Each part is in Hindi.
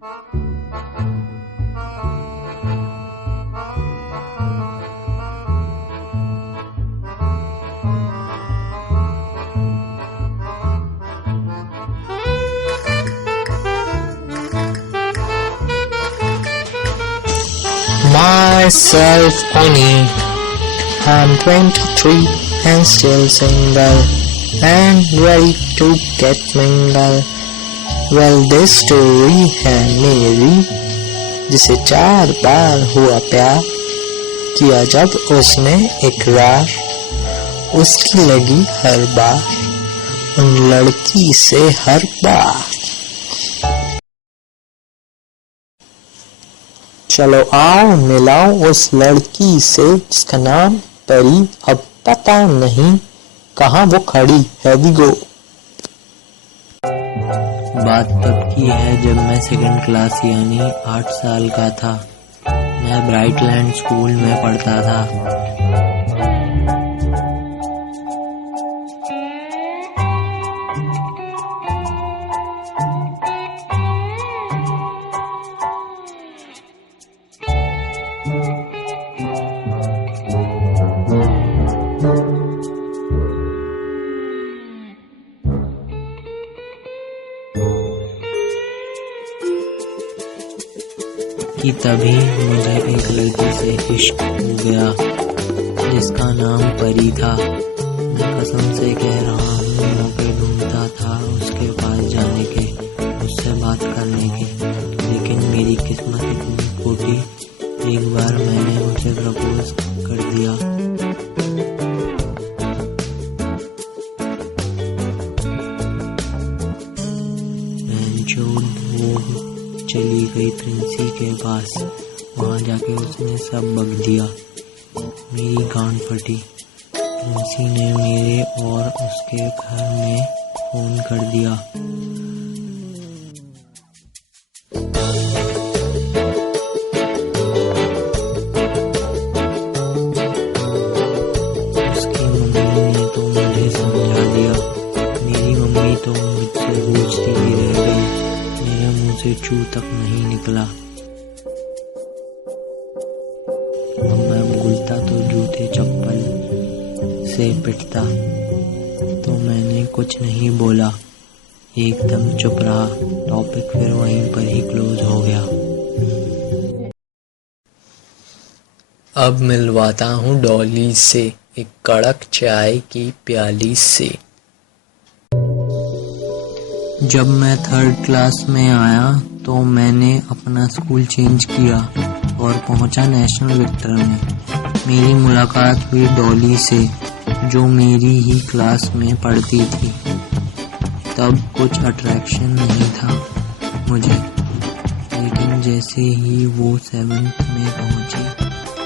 Myself only. I'm 23 and still single and ready to get mingle. Well, this story है मेरी, जिसे 4 बार हुआ प्यार, किया जब उसने इकरार, उसकी लगी हर बार उन लड़की से हर बार। चलो आओ मिलाओ उस लड़की से जिसका नाम परी, अब पता नहीं कहाँ वो खड़ी है दिगो। बात तब की है जब मैं 2nd क्लास यानी 8 साल का था। मैं ब्राइटलैंड स्कूल में पढ़ता था। कि तभी मुझे एक लड़की से इश्क हो गया जिसका नाम परी था। मैं कसम से कह रहा हूँ, मौके ढूंढता था उसके पास जाने के, उससे बात करने के, लेकिन मेरी किस्मत इतनी फूटी, एक बार मैंने उसे प्रपोज कर दिया। चली गई प्रिंसी के पास, वहाँ जाके उसने सब बक दिया। मेरी गांड फटी। प्रिंसी ने मेरे और उसके घर में फोन कर दिया। उसकी मम्मी ने तो मुझे समझा दिया। मेरी मम्मी तो मुझसे पूछती ही रह गई, मेरे मुंह से चू तक नहीं निकला। अब मैं बोलता तो जूते चप्पल से पिटता, तो मैंने कुछ नहीं बोला, एकदम चुप रहा। टॉपिक फिर वहीं पर ही क्लोज हो गया। अब मिलवाता हूँ डॉली से, एक कड़क चाय की प्याली से। जब मैं 3rd क्लास में आया तो मैंने अपना स्कूल चेंज किया और पहुंचा नेशनल विक्टर में। मेरी मुलाकात हुई डॉली से, जो मेरी ही क्लास में पढ़ती थी। तब कुछ अट्रैक्शन नहीं था मुझे, लेकिन जैसे ही वो 7th में पहुंची,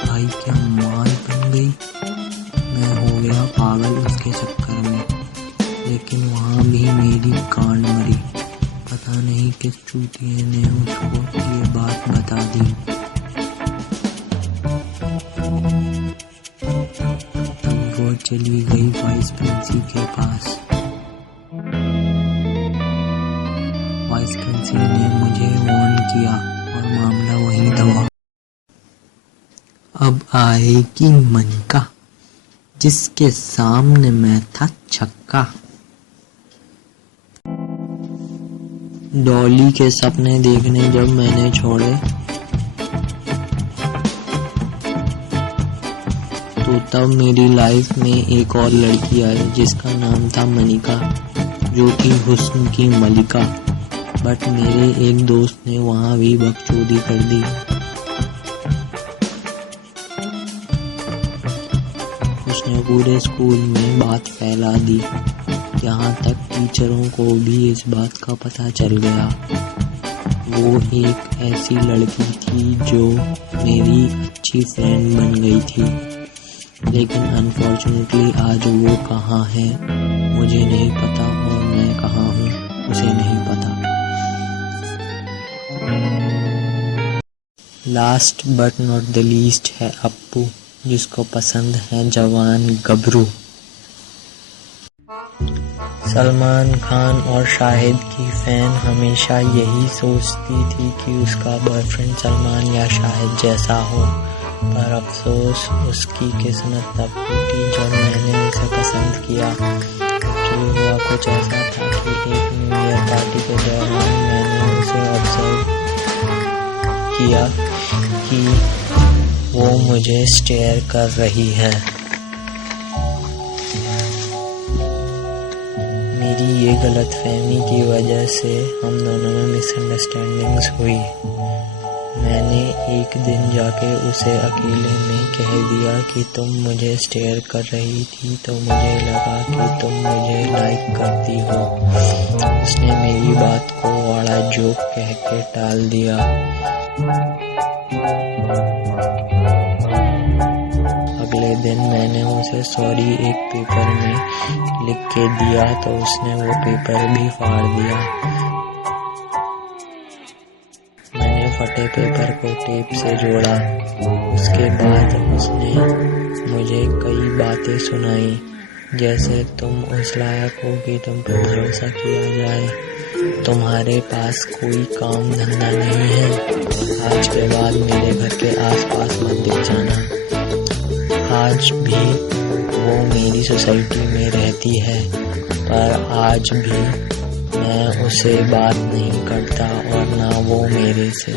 भाई क्या माल बन गई। मैं हो गया पागल उसके चक्कर में, लेकिन वहाँ भी मेरी गांड मरी। पता नहीं किस चूतिए ने उसको ये बात बता दी। तब वो चली गई वाइस प्रिंसी के पास। वाइस प्रिंसी ने मुझे वार्न किया और मामला वहीं दबा। अब आएगी मनिका, जिसके सामने मैं था छक्का। डॉली के सपने देखने जब मैंने छोड़े, तो तब मेरी लाइफ में एक और लड़की आई जिसका नाम था मनिका, जो कि हुस्न की मलिका। बट मेरे एक दोस्त ने वहाँ भी बकचोदी कर दी। उसने पूरे स्कूल में बात फैला दी, यहाँ तक टीचरों को भी इस बात का पता चल गया। वो एक ऐसी लड़की थी जो मेरी अच्छी फ्रेंड बन गई थी, लेकिन अनफॉर्चुनेटली आज वो कहाँ है मुझे नहीं पता, और मैं कहाँ हूँ उसे नहीं पता। Last but not the least है अप्पू, जिसको पसंद है जवान गबरू। सलमान खान और शाहिद की फैन हमेशा यही सोचती थी कि उसका बॉयफ्रेंड सलमान या शाहिद जैसा हो, पर अफसोस उसकी किस्मत तब टूटी जब मैंने उसे पसंद किया। एक्चुअली हुआ कुछ ऐसा था कि एक न्यू ईयर पार्टी के दौरान मैंने उसे ऑब्जर्व किया कि वो मुझे स्टेयर कर रही है। मेरी ये गलतफहमी की वजह से हम दोनों में मिसअंडरस्टैंडिंग्स हुई। मैंने एक दिन जाके उसे अकेले में कह दिया कि तुम मुझे स्टेयर कर रही थी तो मुझे लगा कि तुम मुझे लाइक करती हो। उसने मेरी बात को बड़ा जोक कह के टाल दिया। अगले दिन मैंने उसे सॉरी एक पेपर में लिख के दिया तो उसने वो पेपर भी फाड़ दिया। मैंने फटे पेपर को टेप से जोड़ा। उसके बाद उसने मुझे कई बातें सुनाई, जैसे तुम उस लायक हो कि तुम पे भरोसा किया जाए, तुम्हारे पास कोई काम धंधा नहीं है, आज के बाद मेरे घर के आसपास मत दिख जाना। आज भी वो मेरी सोसाइटी में रहती है, पर आज भी मैं उससे बात नहीं करता और ना वो मेरे से।